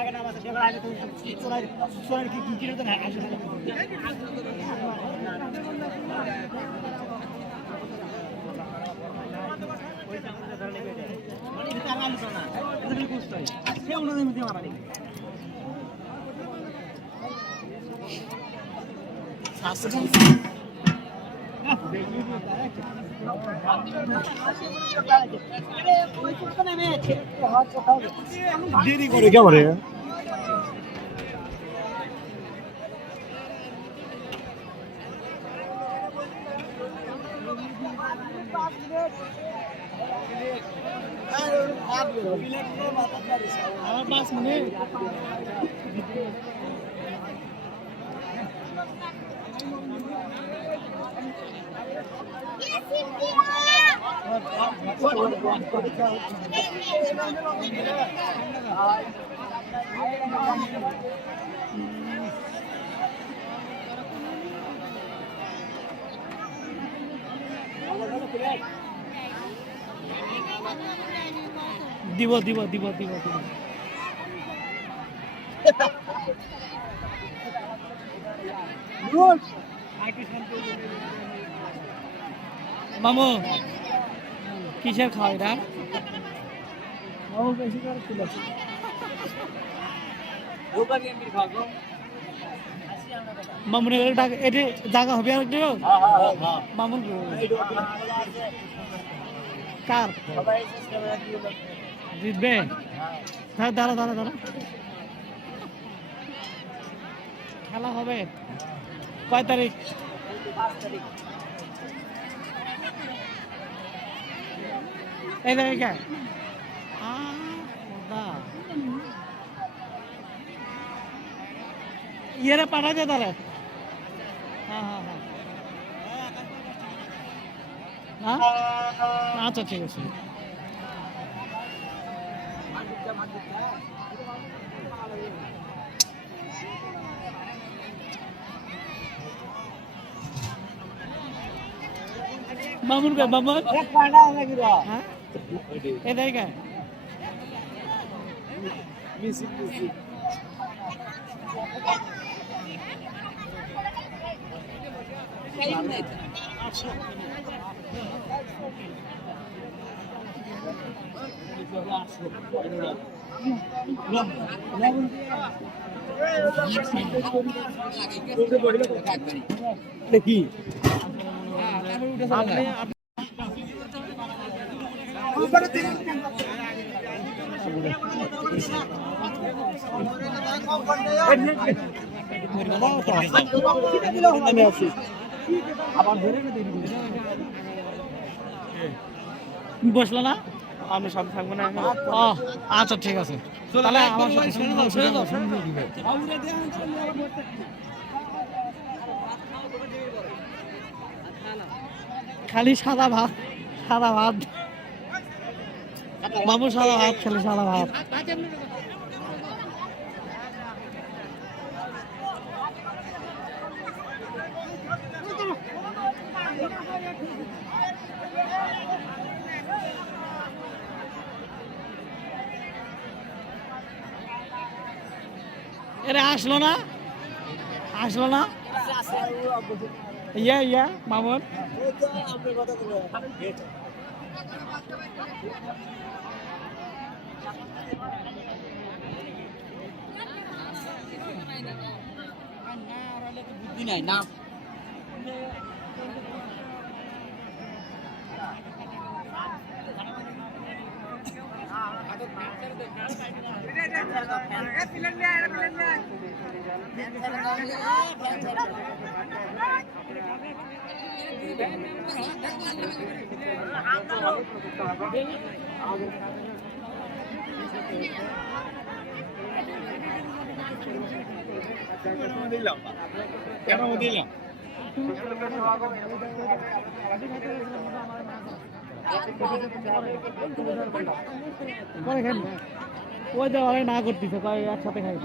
আগে নাম আছে সেগুলো আগে চোরাই চোরাই কি কিনে তো আসে দেরি করে কেমন আমার 5 মিনিট দিব দিব দিব দিব দিব মামু কিসের খাওয়া এটা মামু বেশি করে তুলে মামুন এটা জায়গা হবে আর একটু মামুন কার জিতবে দাঁড়া দাঁড়া দাঁড়া খেলা হবে কয় তারিখ 5 তারিখ এই জায়গায় ইয়েরে পাঠা দে তাহলে হ্যাঁ হ্যাঁ হ্যাঁ আচ্ছা ঠিক আছে মামুন কে মামুন হ্যাঁ এ দেখে মিসি মিসি দেখি বসলো না আমি সব থাকবো না আচ্ছা ঠিক আছে তাহলে আমার খালি সাদা ভাত মামু সাদা ভাত খালি সাদা ভাত এরা আসলো না ইয়া মামুন বুদ্ধি নাই না কেন দিলাম পরে খাই ওই দেওয়ালে না করতেছে কয় একসাথে খাই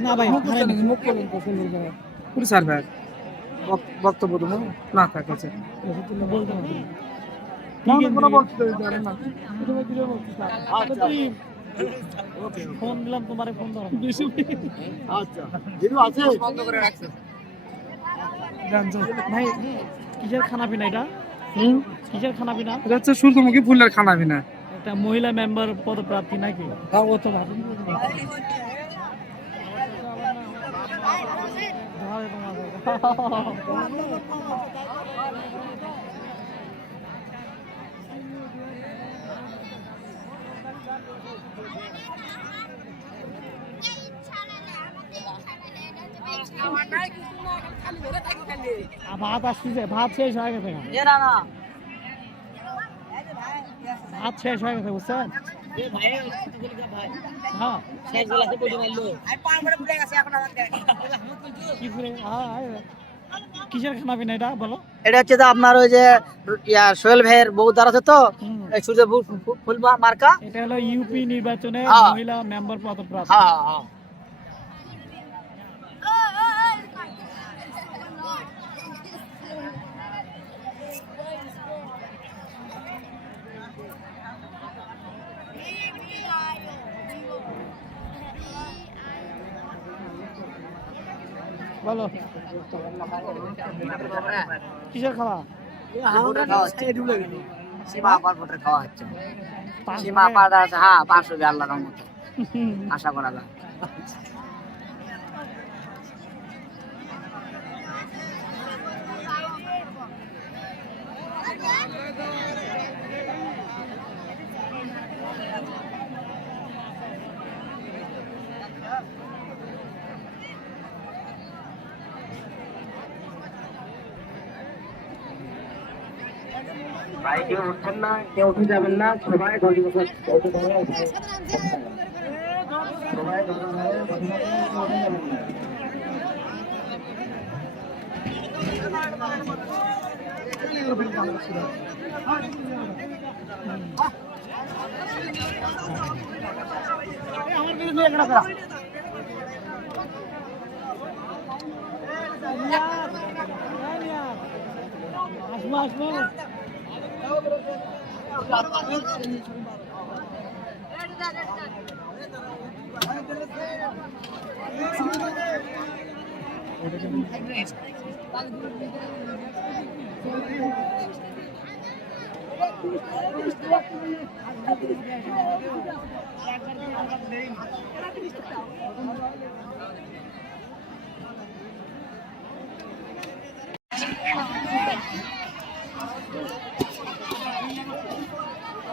না ভাই মুখ করুন পছন্দ করে পুরো স্যার ভাই বক্তব্য দেবো না থাকছে বলতে হবে ফোন দিলাম তোমার ফোন ধরো ভাই কিসের খানা পিনা এটা কিসের খানা পিনা এটা হচ্ছে সূর্যমুখী ফুলের খানা পিনা একটা মহিলা মেম্বার পদপ্রার্থী নাকি ও তো ভাবি ভাত আসতেছে ভাত শেষ হয়ে গেছে ভাত শেষ হয়ে গেছে বুঝছেন হ্যাঁ কিসের খানা পিনা এটা বলো এটা হচ্ছে আপনার ওই যে সোহেল ভাইয়ের বউদার আছে তো সূর্য ফুল মার্কা এটা হলো ইউপি নির্বাচনে মহিলা মেম্বার পদপ্রার্থী বলো কিসের খাওয়া সীমা আপার ভোটের খাওয়া হচ্ছে সীমা আপার আছে হ্যাঁ 500 আল্লাহর রহমতে আশা করা যায় ভাই কেউ উঠছেন না কেউ উঠে যাবেন না সবাই গলি বসে সবাই আসবো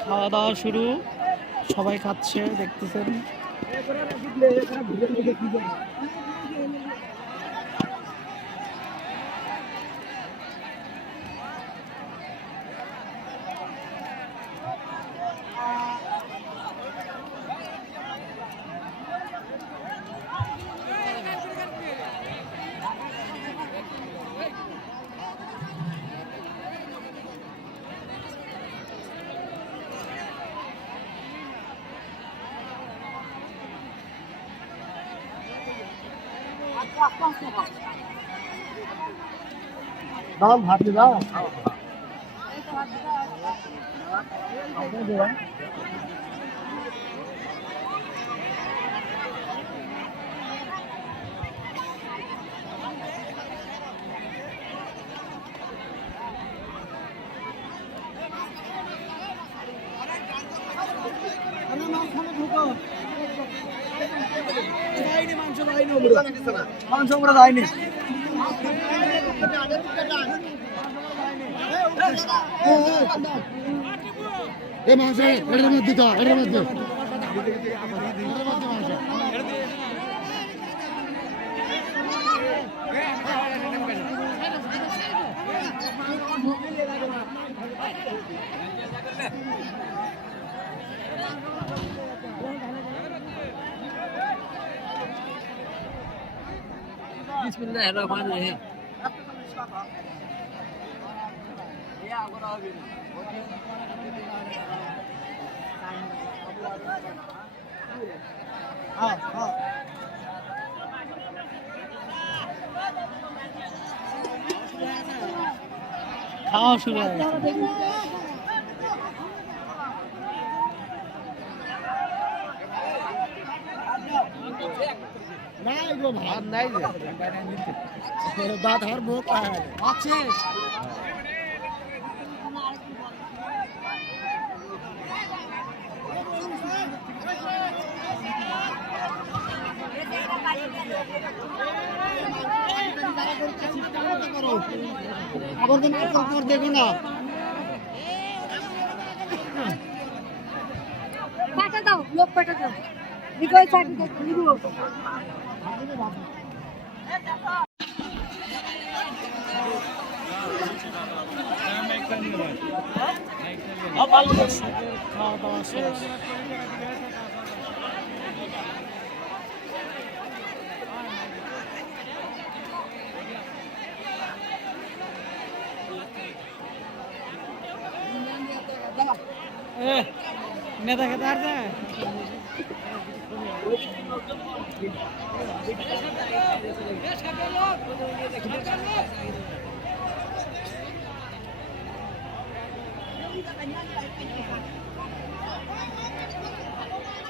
খাওয়া দাওয়া শুরু সবাই খাচ্ছে দেখতেছেন দাও ভাত দাও মাংস আমরা যাইনি এই মাংস এর মধ্যে তো এর মধ্যে খাওয়া শুরু হয়ে গেছে। নাই গো ভাত নাই যে দাঁত আর মুখ আছে আবার দেখো না পাঠা দাও লোক পাঠা দাও বিকয় চাকরি দিব খাওয়া দাওয়া শেষ। নেতা খেতে আর দেয় Thank you.